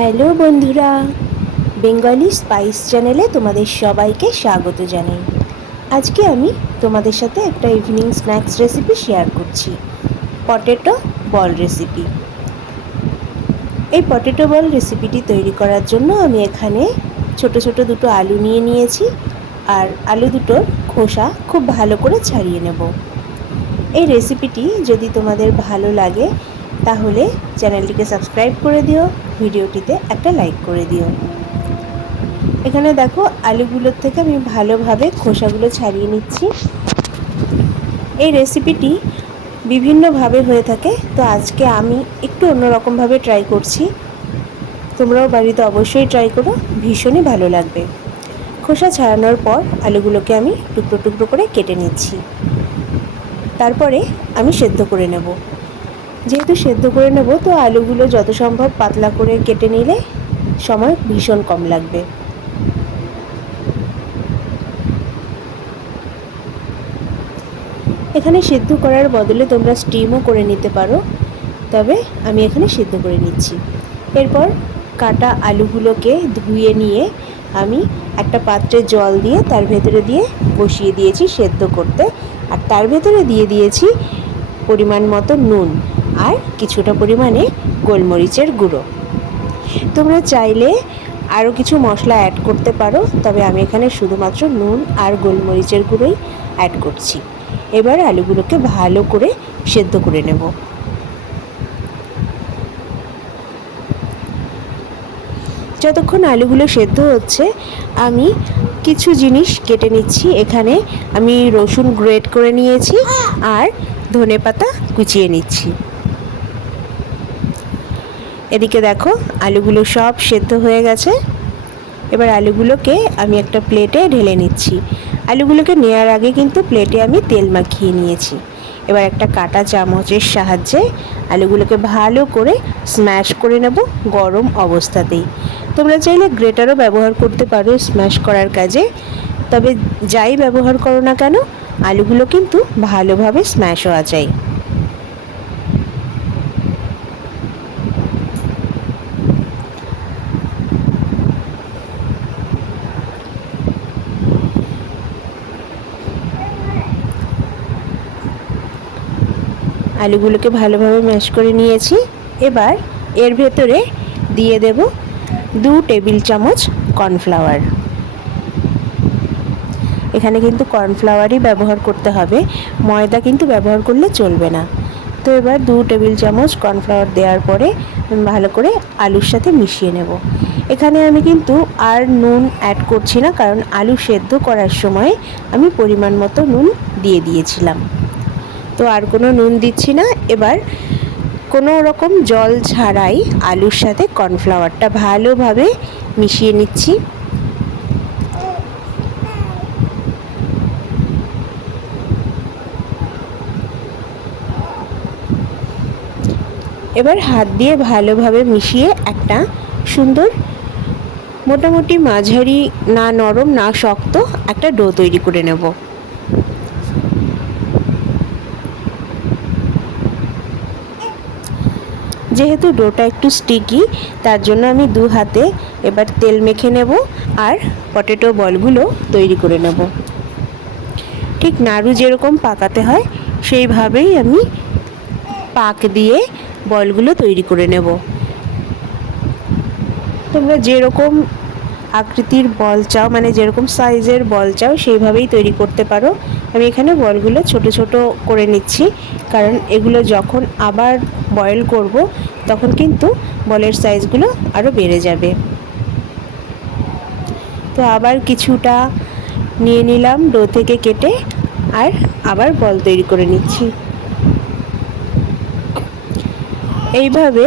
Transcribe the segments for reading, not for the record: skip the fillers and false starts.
Hello বন্ধুরা, Bengali spice চ্যানেলে তোমাদের সবাইকে স্বাগত জানাই। আজকে আমি তোমাদের সাথে একটা ইভিনিং স্ন্যাক্স রেসিপি শেয়ার করছি, পটেটো বল রেসিপি। এই পটেটো বল রেসিপিটি তৈরি করার জন্য আমি এখানে ছোট ছোট দুটো আলু নিয়ে নিয়েছি, আর আলু দুটোর খোসা খুব ভালো করে ছাড়িয়ে নেব। এই রেসিপিটি যদি তোমাদের ভালো লাগে তাহলে চ্যানেলটিকে সাবস্ক্রাইব করে দিও, ভিডিওটিতে একটা লাইক করে দিও। এখানে দেখো আলুগুলোর থেকে আমি ভালোভাবে খোসাগুলো ছাড়িয়ে নিচ্ছি। এই রেসিপিটি বিভিন্নভাবে হয়ে থাকে, তো আজকে আমি একটু অন্যরকমভাবে ট্রাই করছি। তোমরাও বাড়িতে অবশ্যই ট্রাই করো, ভীষণই ভালো লাগবে। খোসা ছাড়ানোর পর আলুগুলোকে আমি টুকরো টুকরো করে কেটে নিচ্ছি। তারপরে আমি সেদ্ধ করে নেব। যেহেতু সেদ্ধ করে নেব, তো আলুগুলো যত সম্ভব পাতলা করে কেটে নিলে সময় ভীষণ কম লাগবে। এখানে সেদ্ধ করার বদলে তোমরা স্টিমও করে নিতে পারো, তবে আমি এখানে সেদ্ধ করে নিচ্ছি। এরপর কাটা আলুগুলোকে ধুয়ে নিয়ে আমি একটা পাত্রে জল দিয়ে তার ভেতরে দিয়ে বসিয়ে দিয়েছি সেদ্ধ করতে, আর তার ভেতরে দিয়ে দিয়েছি পরিমাণ মতো নুন আর কিছুটা পরিমাণে গোলমরিচের গুঁড়ো। তোমরা চাইলে আরও কিছু মশলা অ্যাড করতে পারো, তবে আমি এখানে শুধুমাত্র নুন আর গোলমরিচের গুঁড়োই অ্যাড করছি। এবার আলুগুলোকে ভালো করে সেদ্ধ করে নেব। যতক্ষণ আলুগুলো সেদ্ধ হচ্ছে আমি কিছু জিনিস কেটে নিচ্ছি। এখানে আমি রসুন গ্রেট করে নিয়েছি আর ধনেপাতা কুচিয়ে নিচ্ছি। এদিকে দেখো আলুগুলো সব সেদ্ধ হয়ে গেছে। এবার আলুগুলোকে আমি একটা প্লেটে ঢেলে নিচ্ছি। আলুগুলোকে নেওয়ার আগে কিন্তু প্লেটে আমি তেল মাখিয়ে নিয়েছি। এবার একটা কাঁটা চামচের সাহায্যে আলুগুলোকে ভালো করে স্ম্যাশ করে নেব গরম অবস্থাতেই। তোমরা চাইলে গ্রেটারও ব্যবহার করতে পারো স্ম্যাশ করার কাজে, তবে যাই ব্যবহার করো না কেন আলুগুলো কিন্তু ভালোভাবে স্ম্যাশ হওয়া চাই। আলুগুলোকে ভালোভাবে ম্যাশ করে নিয়েছি। এবার এর ভেতরে দিয়ে দেব 2 টেবিল চামচ কর্নফ্লাওয়ার। এখানে কিন্তু কর্নফ্লাওয়ারই ব্যবহার করতে হবে, ময়দা কিন্তু ব্যবহার করলে চলবে না। তো এবার 2 টেবিল চামচ কর্নফ্লাওয়ার দেওয়ার পরে ভালো করে আলুর সাথে মিশিয়ে নেব। এখানে আমি কিন্তু আর নুন অ্যাড করছি না, কারণ আলু সেদ্ধ করার সময় আমি পরিমাণ মতো নুন দিয়ে দিয়েছিলাম, তো আর কোনো নুন দিচ্ছি না। এবার কোনো রকম জল ছাড়াই আলুর সাথে কর্নফ্লাওয়ারটা ভালোভাবে মিশিয়ে নিচ্ছি। এবার হাত দিয়ে ভালোভাবে মিশিয়ে একটা সুন্দর মোটামুটি মাঝারি, না নরম না শক্ত একটা ডো তৈরি করে নেব। যেহেতু ডোটা একটু স্টিকি, তার জন্য আমি 2 হাতে এবার তেল মেখে নেব আর পটেটো বলগুলো তৈরি করে নেব। ঠিক নাড়ু যেরকম পাকাতে হয় সেইভাবেই আমি পাক দিয়ে বলগুলো তৈরি করে নেব। তোমরা যেরকম আকৃতির বল চাও, মানে যেরকম সাইজের বল চাও সেইভাবেই তৈরি করতে পারো। আমি এখানে বলগুলো ছোট ছোট করে নিচ্ছি, কারণ এগুলো যখন আবার বয়েল করব তখন কিন্তু বলের সাইজগুলো আরও বেড়ে যাবে। তো আবার কিছুটা নিয়ে নিলাম ডো থেকে কেটে, আর আবার বল তৈরি করে নিচ্ছি। এইভাবে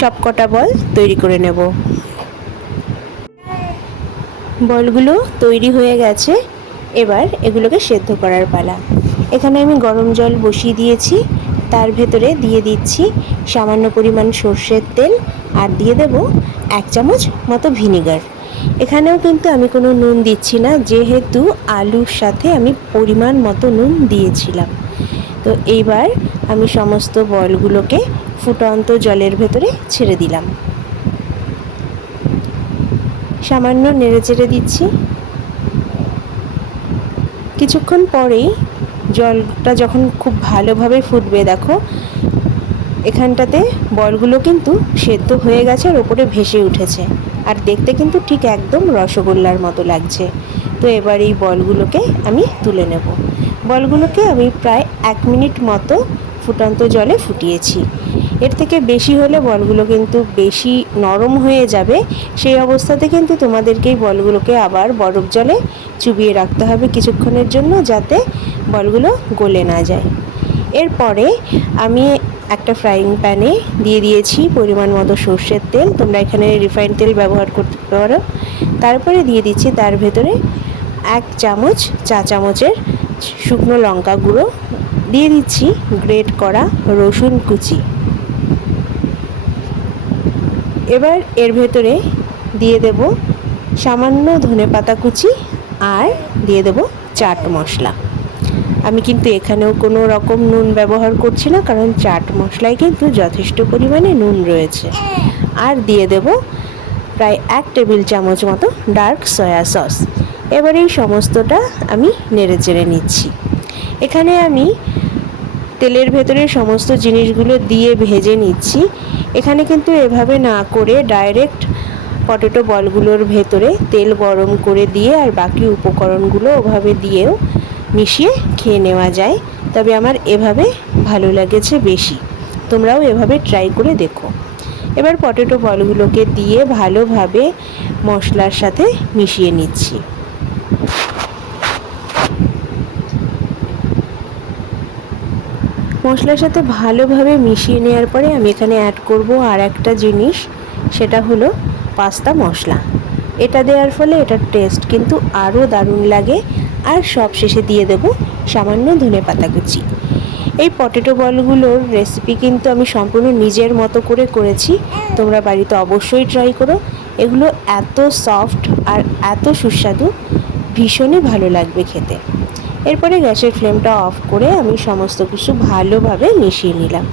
সবকটা বল তৈরি করে নেব। বলগুলো তৈরি হয়ে গেছে, এবার এগুলোকে সেদ্ধ করার পালা। এখানে আমি গরম জল বসিয়ে দিয়েছি, তার ভেতরে দিয়ে দিচ্ছি সামান্য পরিমাণ সর্ষের তেল, আর দিয়ে দেব 1 চামচ মতো ভিনিগার। এখানেও কিন্তু আমি কোনো নুন দিচ্ছি না, যেহেতু আলুর সাথে আমি পরিমাণ মতো নুন দিয়েছিলাম। তো এইবার আমি সমস্ত বলগুলোকে ফুটন্ত জলের ভেতরে ছেড়ে দিলাম। সামান্য নেড়েচেড়ে দিচ্ছি। কিছুক্ষণ পরেই জলটা যখন খুব ভালোভাবে ফুটবে, দেখো এখানটাতে বলগুলো কিন্তু সেদ্ধ হয়ে গেছে আর ওপরে ভেসে উঠেছে, আর দেখতে কিন্তু ঠিক একদম রসগোল্লার মতো লাগছে। তো এবার এই বলগুলোকে আমি তুলে নেব। বলগুলোকে আমি প্রায় 1 মিনিট মতো ফুটন্ত জলে ফুটিয়েছি। এর থেকে বেশি হলে বলগুলো কিন্তু বেশি নরম হয়ে যাবে। সেই অবস্থাতে কিন্তু তোমাদেরকে এই বলগুলোকে আবার বরফ জলে চুবিয়ে রাখতে হবে কিছুক্ষণের জন্য, যাতে বলগুলো গলে না যায়। এরপরে আমি একটা ফ্রাইং প্যানে দিয়ে দিয়েছি পরিমাণ মতো সর্ষের তেল। তোমরা এখানে রিফাইন্ড তেল ব্যবহার করতে পারো। তারপরে দিয়ে দিচ্ছি তার ভেতরে 1 চামচ চা চামচের শুকনো লঙ্কা গুঁড়ো, দিয়ে দিচ্ছি গ্রেট করা রসুন কুচি। এবার এর ভেতরে দিয়ে দেব সামান্য ধনেপাতা কুচি আর দিয়ে দেব চাট মশলা। আমি কিন্তু এখানেও কোনো রকম নুন ব্যবহার করছি না, কারণ চাট মশলায় কিন্তু যথেষ্ট পরিমাণে নুন রয়েছে। আর দিয়ে দেব প্রায় 1 টেবিল চামচ মতো ডার্ক সয়া সস। এবার এই সমস্তটা আমি নেড়েচেড়ে নিচ্ছি। এখানে আমি তেলের ভেতরে সমস্ত জিনিসগুলো দিয়ে ভেজে নিচ্ছি। এখানে কিন্তু এভাবে না করে ডাইরেক্ট পটেটো বলগুলোর ভেতরে তেল গরম করে দিয়ে আর বাকি উপকরণগুলো ওভাবে দিয়েও মিশিয়ে খেয়ে নেওয়া যায়, তবে আমার এভাবে ভালো লেগেছে বেশি। তোমরাও এভাবে ট্রাই করে দেখো। এবার পটেটো বলগুলোকে দিয়ে ভালোভাবে মশলার সাথে মিশিয়ে নিচ্ছি। মশলার সাথে ভালোভাবে মিশিয়ে নেওয়ার পরে আমি এখানে অ্যাড করব আর একটা জিনিস, সেটা হলো পাস্তা মশলা। এটা দেওয়ার ফলে এটার টেস্ট কিন্তু আরও দারুণ লাগে। আর সব শেষে দিয়ে দেব সামান্য ধনেপাতা কুচি। এই পটেটো বলগুলোর রেসিপি কিন্তু আমি সম্পূর্ণ নিজের মতো করে করেছি। তোমরা বাড়িতে অবশ্যই ট্রাই করো। এগুলো এত সফট আর এত সুস্বাদু, ভীষণই ভালো লাগবে খেতে। এরপরে গ্যাসের ফ্লেমটা অফ করে আমি সমস্ত কিছু ভালোভাবে মিশিয়ে নিলাম।